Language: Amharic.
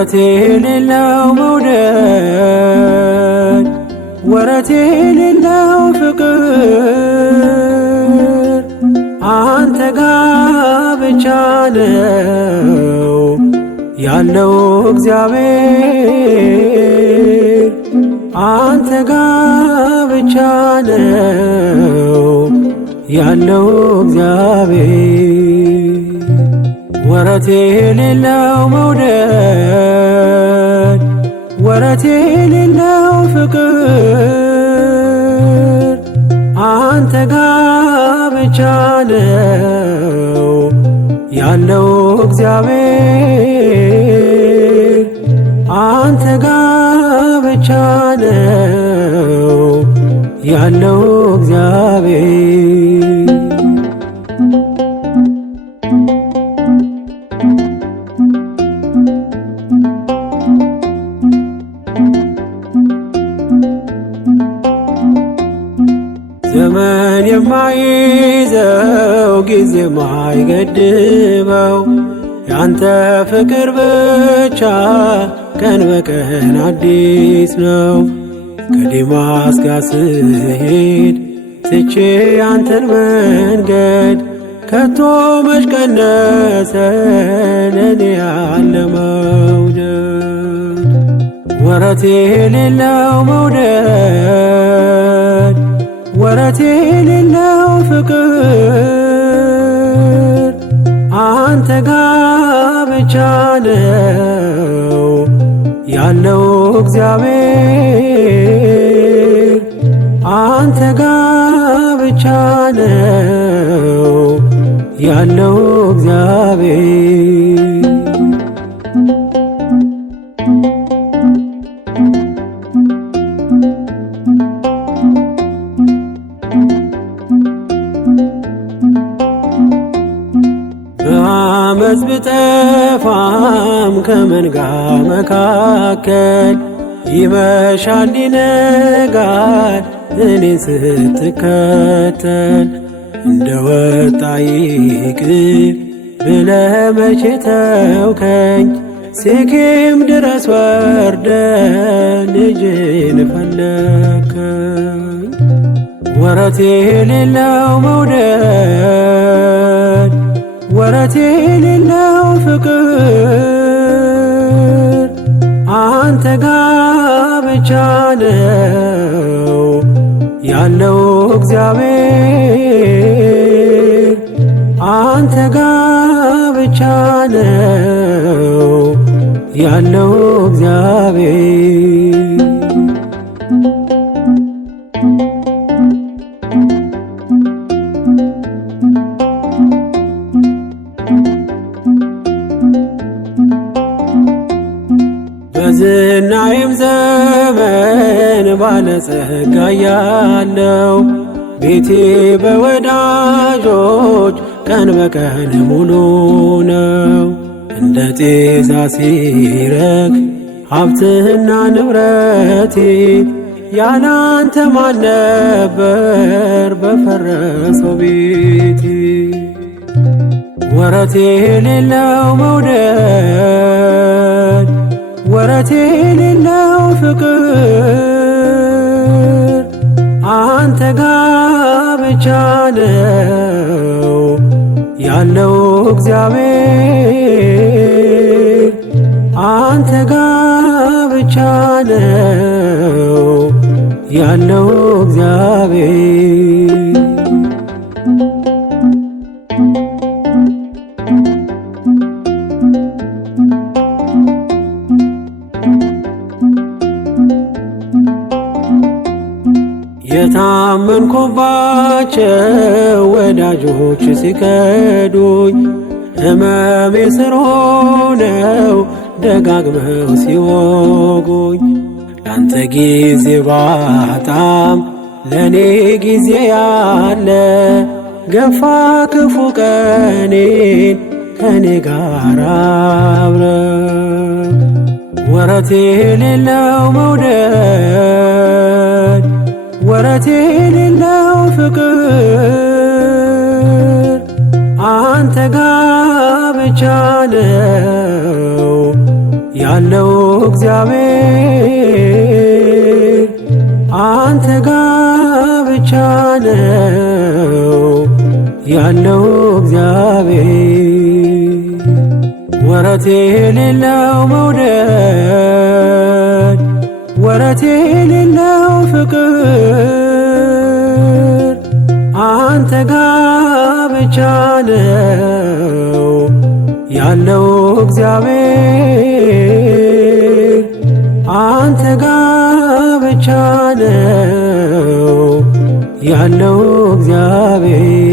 ወረት የሌለው መውደድ ወረት የሌለው ፍቅር አንተ ጋ ብቻ ነው ያለው እግዚአብሔር አንተ ጋ ብቻ ነው ያለው እግዚአብሔር ወረት የሌለው መውደድ ወረት የሌለው ፍቅር አንተ ጋ ብቻ ነው ያለው እግዚአብሔር አንተ ጋ ብቻ ነው ያለው እግዚአብሔር ዘመን የማይዘው ጊዜ የማይገድበው ያንተ ፍቅር ብቻ ቀን በቀን አዲስ ነው። ከዴማስ ጋር ስሄድ ትቼ ያንተን መንገድ ከቶ መች ቀነሰ ለኔ ያለ መውደድ ወረት የሌለው መውደድ ወረት የሌለው ፍቅር አንተ ጋ ብቻ ነው ያለው እግዚአብሔር አንተ ጋ ብቻ ነው ያለው እግዚአብሔር በአመፅ ብጠፋም ከመንጋ መካከል ይመሻል ይነጋል እኔን ስትከተል እንደ ወጣ ይቅር ብለህ መቼ ተውከኝ ሴኬም ድረስ ወርደ ልጅን ፈለከኝ ወረት የሌለው መውደድ ወረት የሌለው ፍቅር አንተ ጋ ብቻ ነው ያለው እግዚአብሔር አንተ ጋ ብቻ ነው ያለው እግዚአብሔር በዝናዬም ዘመን ባለጸጋ ያለው ቤቴ በወዳጆች ቀን በቀን ሙሉ ነው። እንደ ጤዛ ሲረግፍ ሀብትና ንብረቴ ያላንተ ማን ነበር በፈረሰው ቤቴ ወረት የሌለው መውደድ ወረት የሌለው ፍቅር አንተ ጋ ብቻ ነው ያለው እግዚአብሔር አንተ ጋ ብቻ ነው ያለው እግዚአብሔር የታመንኩባቸው ወዳጆች ሲከዱኝ ሕመሜ ስር ሆነው ደጋግመው ሲወጉኝ ላንተ ጊዜ ባጣም ለኔ ጊዜ ያለ ገፋ ክፉ ቀኔን ከኔ ጋር አብረ ወረት የሌለው መውደድ ወረት የሌለው ፍቅር አንተ ጋ ብቻ ነው ያለው እግዚአብሔር አንተ ጋ ብቻ ነው ያለው እግዚአብሔር። ወረት የሌለው መውደድ ወረት የሌለው ፍቅር አንተ ጋ ብቻ ነው ያለው እግዚአብሔር አንተ ጋ ብቻ ነው ያለው እግዚአብሔር።